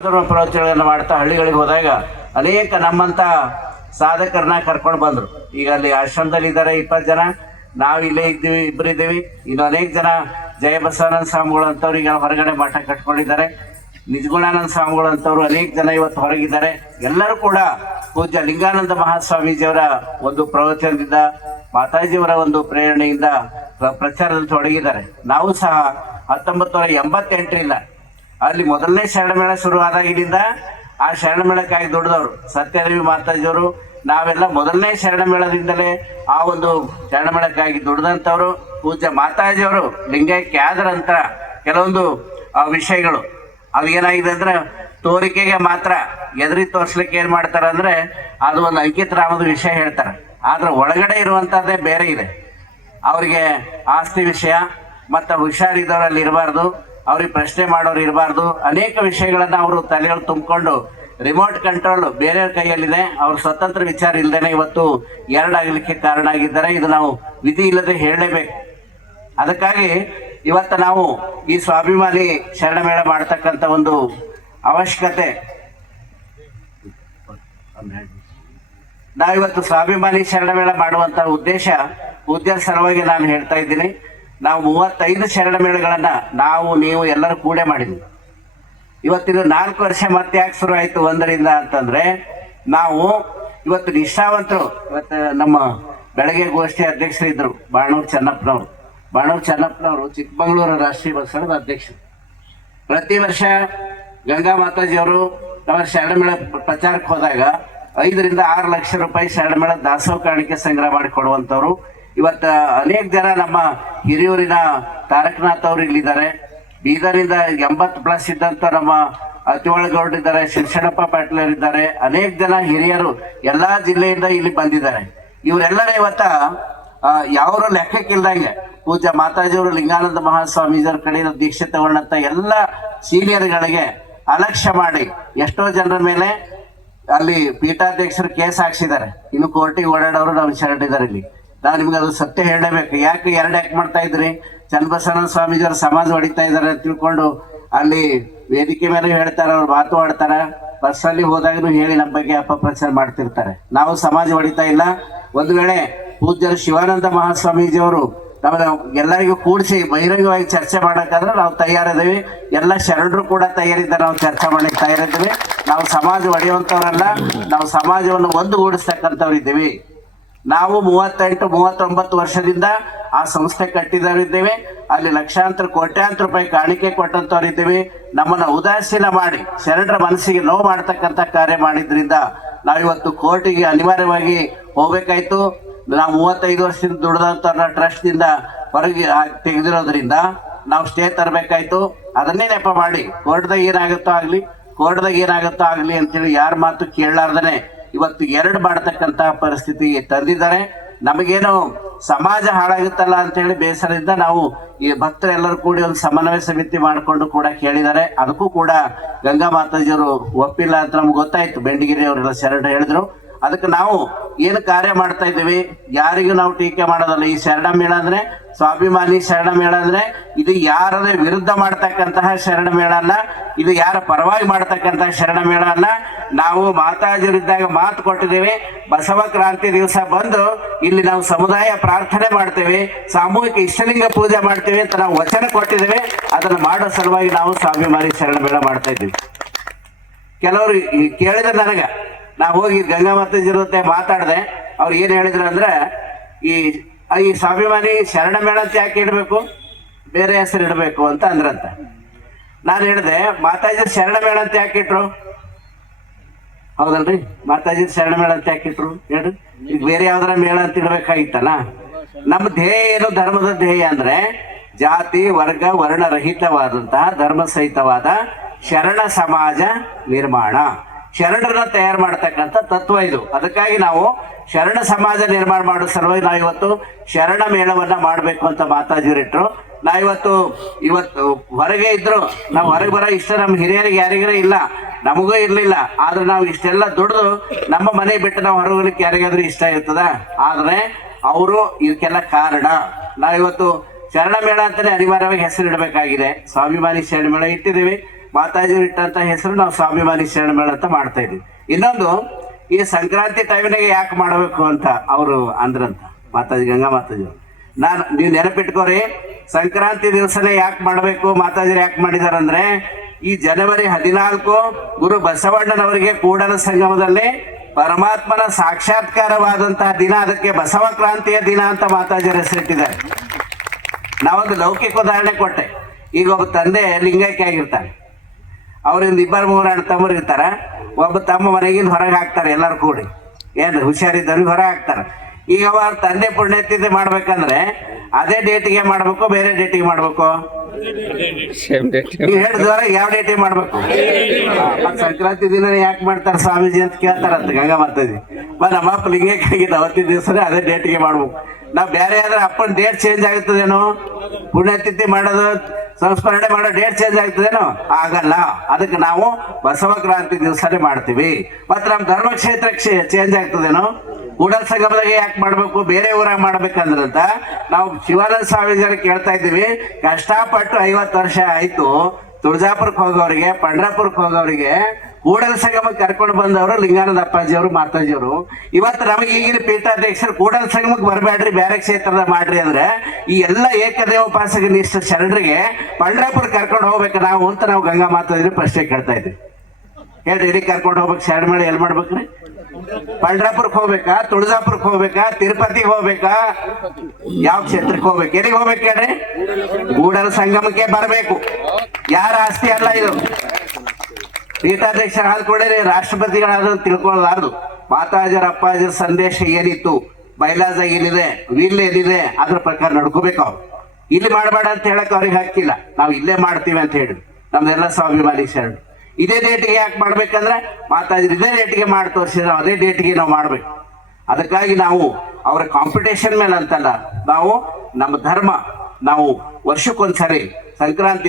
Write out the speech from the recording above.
ಪ್ರವಚನಗಳನ್ನು ಮಾಡ್ತಾ ಹಳ್ಳಿಗಳಿಗೆ ಹೋದಾಗ ಅನೇಕ ನಮ್ಮಂತ ಸಾಧಕರನ್ನ ಕರ್ಕೊಂಡು ಬಂದರು. ಈಗ ಅಲ್ಲಿ ಆಶ್ರಮದಲ್ಲಿ ಇದ್ದಾರೆ 20 ಜನ, ನಾವು ಇಲ್ಲೇ ಇದ್ದೀವಿ, ಇಬ್ಬರು ಇದ್ದೀವಿ. ಇನ್ನು ಅನೇಕ ಜನ ಜಯ ಬಸವಾನಂದ ಸ್ವಾಮಿಗಳು ಅಂತವ್ರು ಈಗ ಹೊರಗಡೆ ಮಠ ಕಟ್ಕೊಂಡಿದ್ದಾರೆ. ನಿಜಗುಣಾನಂದ ಸ್ವಾಮಿಗಳು ಅಂತವ್ರು ಅನೇಕ ಜನ ಇವತ್ತು ಹೊರಗಿದ್ದಾರೆ. ಎಲ್ಲರೂ ಕೂಡ ಪೂಜ್ಯ ಲಿಂಗಾನಂದ ಮಹಾಸ್ವಾಮೀಜಿಯವರ ಒಂದು ಪ್ರವಚನದಿಂದ, ಮಾತಾಜಿಯವರ ಒಂದು ಪ್ರೇರಣೆಯಿಂದ ಪ್ರಚಾರದಲ್ಲಿ ತೊಡಗಿದ್ದಾರೆ. ನಾವು ಸಹ 1988ರಿಂದ ಅಲ್ಲಿ ಮೊದಲನೇ ಶರಣಮೇಳ ಶುರುವಾದಾಗಿನಿಂದ ಆ ಶರಣಮೇಳಕ್ಕಾಗಿ ದುಡಿದವರು ಸತ್ಯದೇವಿ ಮಾತಾಜಿಯವರು, ನಾವೆಲ್ಲ ಮೊದಲನೇ ಶರಣಮೇಳದಿಂದಲೇ ಆ ಒಂದು ಶರಣಮೇಳಕ್ಕಾಗಿ ದುಡಿದಂಥವ್ರು. ಪೂಜ್ಯ ಮಾತಾಜಿಯವರು ಲಿಂಗೈಕ್ಯ ಆದರಂತ ಕೆಲವೊಂದು ವಿಷಯಗಳು ಅವು ಏನಾಗಿದೆ ಅಂದ್ರೆ ತೋರಿಕೆಗೆ ಮಾತ್ರ ಎದುರಿ ತೋರಿಸ್ಲಿಕ್ಕೆ ಏನು ಮಾಡ್ತಾರೆ ಅಂದರೆ ಅದು ಒಂದು ಅಂಕಿತರಾಮದ ವಿಷಯ ಹೇಳ್ತಾರೆ, ಆದ್ರೆ ಒಳಗಡೆ ಇರುವಂಥದ್ದೇ ಬೇರೆ ಇದೆ. ಅವರಿಗೆ ಆಸ್ತಿ ವಿಷಯ ಮತ್ತು ಹುಷಾರಿದ್ದವರಲ್ಲಿ ಇರಬಾರ್ದು, ಅವ್ರಿಗೆ ಪ್ರಶ್ನೆ ಮಾಡೋರು ಇರಬಾರ್ದು, ಅನೇಕ ವಿಷಯಗಳನ್ನು ಅವರು ತಲೆಯಲ್ಲಿ ತುಂಬಿಕೊಂಡು ರಿಮೋಟ್ ಕಂಟ್ರೋಲ್ ಬೇರೆಯವ್ರ ಕೈಯಲ್ಲಿದೆ. ಅವ್ರ ಸ್ವತಂತ್ರ ವಿಚಾರ ಇಲ್ಲದೇನೆ ಇವತ್ತು ಎರಡಾಗಲಿಕ್ಕೆ ಕಾರಣ ಆಗಿದ್ದಾರೆ. ಇದು ನಾವು ವಿಧಿ ಇಲ್ಲದೆ ಹೇಳಲೇಬೇಕು. ಅದಕ್ಕಾಗಿ ಇವತ್ತು ನಾವು ಈ ಸ್ವಾಭಿಮಾನಿ ಶರಣಮೇಳ ಮಾಡ್ತಕ್ಕಂಥ ಒಂದು ಅವಶ್ಯಕತೆ, ನಾವಿವತ್ತು ಸ್ವಾಭಿಮಾನಿ ಶರಣಮೇಳ ಮಾಡುವಂಥ ಉದ್ದೇಶ ಪೂಜ್ಯರ ಸಲುವಾಗಿ ನಾನು ಹೇಳ್ತಾ ಇದ್ದೀನಿ. ನಾವು 35 ಶರಣಮೇಳಗಳನ್ನು ನಾವು ನೀವು ಎಲ್ಲರೂ ಕೂಡೇ ಮಾಡಿದ್ವಿ. ಇವತ್ತಿದು 4 ವರ್ಷ ಮತ್ತೆ ಯಾಕೆ ಶುರು ಆಯಿತು 1ರಿಂದ ಅಂತಂದರೆ, ನಾವು ಇವತ್ತು ನಿಷ್ಠಾವಂತರು. ಇವತ್ತು ನಮ್ಮ ಬೆಳಗ್ಗೆ ಗೋಷ್ಠಿ ಅಧ್ಯಕ್ಷರಿದ್ದರು ಬಾಣೂರು ಚೆನ್ನಪ್ಪನವರು ಚಿಕ್ಕಮಗಳೂರು ರಾಷ್ಟ್ರೀಯ ಬಸವದ ಅಧ್ಯಕ್ಷರು. ಪ್ರತಿ ವರ್ಷ ಗಂಗಾ ಮಾತಾಜಿಯವರು ನಮ್ಮ ಶರಣಮೇಳ ಪ್ರಚಾರಕ್ಕೆ ಹೋದಾಗ 5ರಿಂದ 6 ಲಕ್ಷ ರೂಪಾಯಿ ಶರಣಮೇಳ ದಾಸೋಹ ಕಾಣಿಕೆ ಸಂಗ್ರಹ ಮಾಡಿಕೊಡುವಂಥವ್ರು. ಇವತ್ತು ಅನೇಕ ಜನ ನಮ್ಮ ಹಿರಿಯೂರಿನ ತಾರಕನಾಥ್ ಅವರು ಇಲ್ಲಿದ್ದಾರೆ. ಬೀದರಿಂದ 80+ ಇದ್ದಂಥ ನಮ್ಮ ಅತಿವಳಗೌಡರಿದ್ದಾರೆ, ಶಿರ್ಷಣಪ್ಪ ಪಾಟೀಲ್ ಇದ್ದಾರೆ. ಅನೇಕ ಜನ ಹಿರಿಯರು ಎಲ್ಲ ಜಿಲ್ಲೆಯಿಂದ ಇಲ್ಲಿ ಬಂದಿದ್ದಾರೆ. ಇವರೆಲ್ಲರೂ ಇವತ್ತ ಯಾರು ಲೆಕ್ಕಕ್ಕಿಲ್ದಂಗೆ ಪೂಜ್ಯ ಮಾತಾಜಿಯವರು ಲಿಂಗಾನಂದ ಮಹಾಸ್ವಾಮೀಜಿಯವ್ರ ಕಡೆಯಿಂದ ದೀಕ್ಷೆ ತಗೊಂಡಂಥ ಎಲ್ಲ ಸೀನಿಯರ್ಗಳಿಗೆ ಅಲಕ್ಷ್ಯ ಮಾಡಿ ಎಷ್ಟೋ ಜನರ ಮೇಲೆ ಅಲ್ಲಿ ಪೀಠಾಧ್ಯಕ್ಷರು ಕೇಸ್ ಹಾಕ್ಸಿದ್ದಾರೆ. ಇನ್ನು ಕೋರ್ಟಿಗೆ ಓಡಾಡೋರು ನಾವು ಶರಣಿದ್ದಾರೆ. ಇಲ್ಲಿ ನಾವು ನಿಮ್ಗೆ ಅದು ಸತ್ಯ ಹೇಳಬೇಕು. ಯಾಕೆ ಯಾಕೆ ಮಾಡ್ತಾ ಇದ್ರಿ, ಚನ್ನಬಸವನಂದ ಸ್ವಾಮೀಜಿಯವ್ರ ಸಮಾಜ ಹೊಡಿತಾ ಇದ್ದಾರೆ ಅಂತ ತಿಳ್ಕೊಂಡು ಅಲ್ಲಿ ವೇದಿಕೆ ಮೇಲೆ ಹೇಳ್ತಾರೆ, ಅವ್ರು ಮಾತು ಆಡ್ತಾರೆ. ಬಸ್ಸಲ್ಲಿ ಹೋದಾಗೂ ಹೇಳಿ ನಮ್ಮ ಬಗ್ಗೆ ಅಪಪ್ರಚಾರ ಮಾಡ್ತಿರ್ತಾರೆ. ನಾವು ಸಮಾಜ ಹೊಡಿತಾ ಇಲ್ಲ. ಒಂದು ವೇಳೆ ಪೂಜ್ಯರು ಶಿವಾನಂದ ಮಹಾಸ್ವಾಮೀಜಿಯವರು ನಮಗೆ ಎಲ್ಲರಿಗೂ ಕೂಡಿಸಿ ಬಹಿರಂಗವಾಗಿ ಚರ್ಚೆ ಮಾಡೋಕ್ಕಾದ್ರೆ ನಾವು ತಯಾರಿದ್ದೀವಿ. ಎಲ್ಲ ಶರಣರು ಕೂಡ ತಯಾರಿದ್ದಾರೆ, ನಾವು ಚರ್ಚೆ ಮಾಡಲಿಕ್ಕೆ ತಯಾರಿದ್ದೀವಿ. ನಾವು ಸಮಾಜ ಹೊಡೆಯುವಂಥವ್ರಲ್ಲ, ನಾವು ಸಮಾಜವನ್ನು ಒಂದುಗೂಡಿಸ್ತಕ್ಕಂಥವ್ರು ಇದ್ದೀವಿ. ನಾವು 38-39 ವರ್ಷದಿಂದ ಆ ಸಂಸ್ಥೆ ಕಟ್ಟಿದವರಿದ್ದೇವೆ. ಅಲ್ಲಿ ಲಕ್ಷಾಂತರ ಕೋಟ್ಯಾಂತರ ರೂಪಾಯಿ ಕಾಣಿಕೆ ಕೊಟ್ಟಂಥವ್ರಿದ್ದೇವೆ. ನಮ್ಮನ್ನು ಉದಾಸೀನ ಮಾಡಿ ಶರಣರ ಮನಸ್ಸಿಗೆ ನೋವು ಮಾಡ್ತಕ್ಕಂಥ ಕಾರ್ಯ ಮಾಡಿದ್ರಿಂದ ನಾವಿವತ್ತು ಕೋರ್ಟಿಗೆ ಅನಿವಾರ್ಯವಾಗಿ ಹೋಗ್ಬೇಕಾಯ್ತು. ನಾವು 35 ವರ್ಷದಿಂದ ದುಡಿದಂಥವ್ರನ್ನ ಟ್ರಸ್ಟ್ನಿಂದ ಹೊರಗೆ ತೆಗೆದಿರೋದ್ರಿಂದ ನಾವು ಸ್ಟೇ ತರಬೇಕಾಯ್ತು. ಅದನ್ನೇ ನೆಪ ಮಾಡಿ ಕೋರ್ಟ್ದಾಗ ಏನಾಗುತ್ತೋ ಆಗಲಿ ಅಂತೇಳಿ ಯಾರ ಮಾತು ಕೇಳಲಾರ್ದೇ ಇವತ್ತು 2 ಮಾಡ್ತಕ್ಕಂಥ ಪರಿಸ್ಥಿತಿ ತಂದಿದ್ದಾರೆ. ನಮಗೇನು ಸಮಾಜ ಹಾಳಾಗುತ್ತಲ್ಲ ಅಂತೇಳಿ ಬೇಸರದಿಂದ ನಾವು ಈ ಭಕ್ತರೆಲ್ಲರೂ ಕೂಡಿ ಒಂದು ಸಮನ್ವಯ ಸಮಿತಿ ಮಾಡಿಕೊಂಡು ಕೂಡ ಕೇಳಿದ್ದಾರೆ. ಅದಕ್ಕೂ ಕೂಡ ಗಂಗಾ ಮಾತಾಜಿಯವರು ಒಪ್ಪಿಲ್ಲ ಅಂತ ನಮ್ಗೆ ಗೊತ್ತಾಯ್ತು. ಬೆಂಡಿಗಿರಿ ಅವರೆಲ್ಲ ಶರಣ ಹೇಳಿದ್ರು. ಅದಕ್ಕೆ ನಾವು ಏನು ಕಾರ್ಯ ಮಾಡ್ತಾ ಇದ್ದೀವಿ, ಯಾರಿಗೂ ನಾವು ಟೀಕೆ ಮಾಡೋದಲ್ಲ. ಈ ಶರಣಮೇಳ ಅಂದರೆ ಸ್ವಾಭಿಮಾನಿ ಶರಣಮೇಳ ಅಂದರೆ ಇದು ಯಾರದೇ ವಿರುದ್ಧ ಮಾಡ್ತಕ್ಕಂತಹ ಶರಣಮೇಳ ಅಲ್ಲ, ಇದು ಯಾರ ಪರವಾಗಿ ಮಾಡ್ತಕ್ಕಂತಹ ಶರಣಮೇಳ ಅಲ್ಲ. ನಾವು ಮಾತಾಜಿರಿದ್ದಾಗ ಮಾತು ಕೊಟ್ಟಿದ್ದೇವೆ, ಬಸವ ಕ್ರಾಂತಿ ದಿವಸ ಬಂದು ಇಲ್ಲಿ ನಾವು ಸಮುದಾಯ ಪ್ರಾರ್ಥನೆ ಮಾಡ್ತೇವೆ, ಸಾಮೂಹಿಕ ಇಷ್ಟಲಿಂಗ ಪೂಜೆ ಮಾಡ್ತೇವೆ ಅಂತ ನಾವು ವಚನ ಕೊಟ್ಟಿದ್ದೇವೆ. ಅದನ್ನು ಮಾಡೋ ಸಲುವಾಗಿ ನಾವು ಸ್ವಾಭಿಮಾನಿ ಶರಣಮೇಳ ಮಾಡ್ತಾ ಇದ್ದೀವಿ. ಕೆಲವರು ಕೇಳಿದ್ರೆ ನನಗೆ, ನಾ ಹೋಗಿ ಗಂಗಾ ಮಾತಾಜಿ ಜೊತೆ ಮಾತಾಡಿದೆ. ಅವ್ರು ಏನು ಹೇಳಿದ್ರು ಅಂದ್ರೆ, ಈ ಸ್ವಾಭಿಮಾನಿ ಶರಣಮೇಳ ಅಂತ ಯಾಕೆ ಇಡಬೇಕು, ಬೇರೆ ಹೆಸರು ಇಡಬೇಕು ಅಂತ ಅಂದ್ರಂತ. ನಾನು ಹೇಳಿದೆ, ಮಾತಾಜಿ ಶರಣಮೇಳ ಅಂತ ಯಾಕೆ ಇಟ್ರು? ಹೌದಲ್ರಿ, ಮಾತಾಜಿ ಶರಣಮೇಳ ಅಂತ ಯಾಕೆ ಇಟ್ರು ಹೇಳ್ರಿ? ಈಗ ಬೇರೆ ಯಾವ್ದಾರ ಮೇಳ ಅಂತ ಇಡಬೇಕಾಗಿತ್ತಲ್ಲ. ನಮ್ಮ ಧ್ಯೇಯ ಏನು, ಧರ್ಮದ ಧ್ಯೇಯ ಅಂದ್ರೆ ಜಾತಿ ವರ್ಗ ವರ್ಣರಹಿತವಾದಂತಹ ಧರ್ಮ ಸಹಿತವಾದ ಶರಣ ಸಮಾಜ ನಿರ್ಮಾಣ, ಶರಣರನ್ನ ತಯಾರು ಮಾಡ್ತಕ್ಕಂಥ ತತ್ವ ಇದು. ಅದಕ್ಕಾಗಿ ನಾವು ಶರಣ ಸಮಾಜ ನಿರ್ಮಾಣ ಮಾಡೋ ಸಲುವಾಗಿ ನಾವು ಇವತ್ತು ಶರಣ ಮೇಳವನ್ನ ಮಾಡಬೇಕು ಅಂತ ಮಾತಾಜಿರಿಟ್ರು. ನಾವಿವತ್ತು ಹೊರಗೆ ಇದ್ರು, ನಾವು ಹೊರಗೆ ಬರೋ ಇಷ್ಟ ನಮ್ಮ ಹಿರಿಯರಿಗೆ ಯಾರಿಗಾರ ಇಲ್ಲ, ನಮಗೂ ಇರಲಿಲ್ಲ. ಆದ್ರೆ ನಾವು ಇಷ್ಟೆಲ್ಲ ದುಡ್ದು ನಮ್ಮ ಮನೆ ಬಿಟ್ಟು ನಾವು ಹೊರಗೆ ಹೋಗ್ಲಿಕ್ಕೆ ಯಾರಿಗಾದ್ರೂ ಇಷ್ಟ ಇರ್ತದ? ಆದ್ರೆ ಅವರು ಇದಕ್ಕೆಲ್ಲ ಕಾರಣ. ನಾವಿವತ್ತು ಶರಣ ಮೇಳ ಅಂತಾನೆ ಅನಿವಾರ್ಯವಾಗಿ ಹೆಸರು ಇಡಬೇಕಾಗಿದೆ. ಸ್ವಾಭಿಮಾನಿ ಶರಣ ಮೇಳ ಇಟ್ಟಿದ್ದೀವಿ. ಮಾತಾಜಿ ಇಟ್ಟಂತ ಹೆಸರು ನಾವು ಸ್ವಾಭಿಮಾನಿ ಶರಣ ಮೇಳ ಅಂತ ಮಾಡ್ತಾ ಇದೀವಿ. ಇನ್ನೊಂದು, ಈ ಸಂಕ್ರಾಂತಿ ಟೈಮಿನಾಗೆ ಯಾಕೆ ಮಾಡಬೇಕು ಅಂತ ಅವರು ಅಂದ್ರಂತ ಮಾತಾಜಿ, ಗಂಗಾ ಮಾತಾಜಿ. ನೀವು ನೆನಪಿಟ್ಕೋರಿ, ಸಂಕ್ರಾಂತಿ ದಿವಸನೇ ಯಾಕೆ ಮಾಡಬೇಕು, ಮಾತಾಜಿ ಯಾಕೆ ಮಾಡಿದಾರಂದ್ರೆ, ಈ ಜನವರಿ 14 ಗುರು ಬಸವಣ್ಣನವರಿಗೆ ಕೂಡಲ ಸಂಗಮದಲ್ಲಿ ಪರಮಾತ್ಮನ ಸಾಕ್ಷಾತ್ಕಾರವಾದಂತಹ ದಿನ. ಅದಕ್ಕೆ ಬಸವ ಕ್ರಾಂತಿಯ ದಿನ ಅಂತ ಮಾತಾಜಿ ಹೆಸರಿಟ್ಟಿದ್ದಾರೆ. ನಾವೊಂದು ಲೌಕಿಕ ಉದಾಹರಣೆ ಕೊಟ್ಟೆ. ಈಗ ಒಬ್ಬ ತಂದೆ ಲಿಂಗೈಕ್ಯ ಆಗಿರ್ತಾನೆ, ಅವರಿಂದ 2-3 ಅಣ್ಣ ತಮ್ಮರು ಇರ್ತಾರ. ಒಬ್ಬ ತಮ್ಮ ಮನೆಗಿಂದ ಹೊರಗೆ ಹಾಕ್ತಾರೆ, ಎಲ್ಲರೂ ಕೂಡಿ ಏನು ಹುಷಾರಿದ್ದವ್ರಿಗೆ ಹೊರಗೆ ಹಾಕ್ತಾರೆ. ಈಗ ಅವ್ರ ತಂದೆ ಪುಣ್ಯತಿಥಿ ಮಾಡ್ಬೇಕಂದ್ರೆ ಅದೇ ಡೇಟಿಗೆ ಮಾಡ್ಬೇಕು, ಬೇರೆ ಡೇಟಿಗೆ ಮಾಡ್ಬೇಕು? ನೀವು ಹೇಳಿದ್ವರ ಯಾವ ಡೇಟಿಗೆ ಮಾಡ್ಬೇಕು? ಸಂಕ್ರಾಂತಿ ದಿನ ಯಾಕೆ ಮಾಡ್ತಾರೆ ಸ್ವಾಮೀಜಿ ಅಂತ ಕೇಳ್ತಾರಂತ ಗಂಗಾ ಮಾತಾಜಿ. ನಮ್ಮ ಅಪ್ಪ ಲಿಂಗೈಕ್ಯ ಆಗಿದ್ದ ಅವತ್ತಿನ ದಿವಸನೇ ಅದೇ ಡೇಟಿಗೆ ಮಾಡ್ಬೇಕು. ನಾವು ಬೇರೆ ಆದ್ರೆ ಅಪ್ಪನ ಡೇಟ್ ಚೇಂಜ್ ಆಗುತ್ತದೇನೋ? ಪುಣ್ಯತಿಥಿ ಮಾಡೋದು, ಸಂಸ್ಮರಣೆ ಮಾಡೋ ಡೇಟ್ ಚೇಂಜ್ ಆಗ್ತದೇನೋ? ಆಗಲ್ಲ. ಅದಕ್ಕೆ ನಾವು ಬಸವ ಕ್ರಾಂತಿ ದಿವಸನೇ ಮಾಡ್ತೀವಿ. ಮತ್ತೆ ನಮ್ಮ ಧರ್ಮಕ್ಷೇತ್ರಕ್ಕೆ ಚೇಂಜ್ ಆಗ್ತದೇನೋ? ಕೂಡಲ ಸಂಗಮದಾಗ ಯಾಕೆ ಮಾಡ್ಬೇಕು, ಬೇರೆ ಊರಾಗ ಮಾಡ್ಬೇಕಂದ್ರಂತ ನಾವು ಶಿವಾನಂದ ಸ್ವಾಮೀಜಿ ಕೇಳ್ತಾ ಇದ್ದೀವಿ. ಕಷ್ಟಪಟ್ಟು 50 ವರ್ಷ ಆಯ್ತು ತುಳಜಾಪುರಕ್ಕೆ ಹೋಗೋರಿಗೆ, ಪಂಡ್ರಾಪುರಕ್ಕೆ ಹೋಗೋರಿಗೆ ಕೂಡಲ ಸಂಗಮಕ್ಕೆ ಕರ್ಕೊಂಡು ಬಂದವರು ಲಿಂಗಾನಂದ ಅಪ್ಪಾಜಿಯವರು, ಮಾತಾಜಿಯವರು. ಇವತ್ತು ನಮಗೆ ಈಗಿನ ಪೀಠಾಧ್ಯಕ್ಷರು ಕೂಡಲ ಸಂಗಮಕ್ಕೆ ಬರಬೇಡ್ರಿ, ಬೇರೆ ಕ್ಷೇತ್ರದ ಮಾಡ್ರಿ ಅಂದ್ರೆ ಈ ಎಲ್ಲ ಏಕದೇವೋಪಾಸಕ ನಿಷ್ಠ ಶರಣರಿಗೆ ಪಂಡ್ರಾಪುರ ಕರ್ಕೊಂಡು ಹೋಗ್ಬೇಕು ನಾವು ಅಂತ ನಾವು ಗಂಗಾ ಮಾತಾಜಿ ಪ್ರಶ್ನೆ ಕೇಳ್ತಾ ಇದ್ವಿ. ಹೇಳ್ರಿ, ಇಲ್ಲಿ ಕರ್ಕೊಂಡು ಹೋಗ್ಬೇಕು, ಶರಣ ಮೇಳ ಎಲ್ಲಿ ಮಾಡ್ಬೇಕ್ರಿ? ಪಂಡ್ರಾಪುರಕ್ಕೆ ಹೋಗ್ಬೇಕಾ, ತುಳಜಾಪುರಕ್ಕೆ ಹೋಗ್ಬೇಕಾ, ತಿರುಪತಿಗೆ ಹೋಗ್ಬೇಕಾ, ಯಾವ ಕ್ಷೇತ್ರಕ್ಕೆ ಹೋಗ್ಬೇಕು? ಎಲ್ಲಿಗೆ ಹೋಗ್ಬೇಕು ಹೇಳ್ರಿ? ಕೂಡಲ ಸಂಗಮಕ್ಕೆ ಬರಬೇಕು. ಯಾರ ಆಸ್ತಿ ಅಲ್ಲ ಇದು. ಪೀಠಾಧ್ಯಕ್ಷರ ಆದ ಕೂಡಲೇ ರಾಷ್ಟ್ರಪತಿಗಳಾದ ತಿಳ್ಕೊಳ್ಳಾರ್ದು. ಮಾತಾಜರ ಅಪ್ಪಾಜರ ಸಂದೇಶ ಏನಿತ್ತು, ಬೈಲಾಜ ಏನಿದೆ, ವಿಲ್ ಏನಿದೆ, ಅದ್ರ ಪ್ರಕಾರ ನಡ್ಕೋಬೇಕು. ಅವ್ರು ಇಲ್ಲಿ ಮಾಡಬೇಡ ಅಂತ ಹೇಳಕ್ ಅವ್ರಿಗೆ ಹಾಕಿಲ್ಲ, ನಾವು ಇಲ್ಲೇ ಮಾಡ್ತೀವಿ ಅಂತ ಹೇಳಿ ನಮ್ದೆಲ್ಲ ಸ್ವಾಭಿಮಾನಿ ಶರಣ. ಇದೇ ಡೇಟಿಗೆ ಯಾಕೆ ಮಾಡ್ಬೇಕಂದ್ರೆ ಮಾತಾಜಿ ಇದೇ ಡೇಟಿಗೆ ಮಾಡಿ ತೋರಿಸಿದ್ರೆ ಅದೇ ಡೇಟಿಗೆ ನಾವು ಮಾಡ್ಬೇಕು. ಅದಕ್ಕಾಗಿ ನಾವು ಅವರ ಕಾಂಪಿಟೇಷನ್ ಮೇಲೆ ಅಂತಲ್ಲ, ನಾವು ನಮ್ಮ ಧರ್ಮ, ನಾವು ವರ್ಷಕ್ಕೊಂದ್ಸರಿ ಸಂಕ್ರಾಂತಿ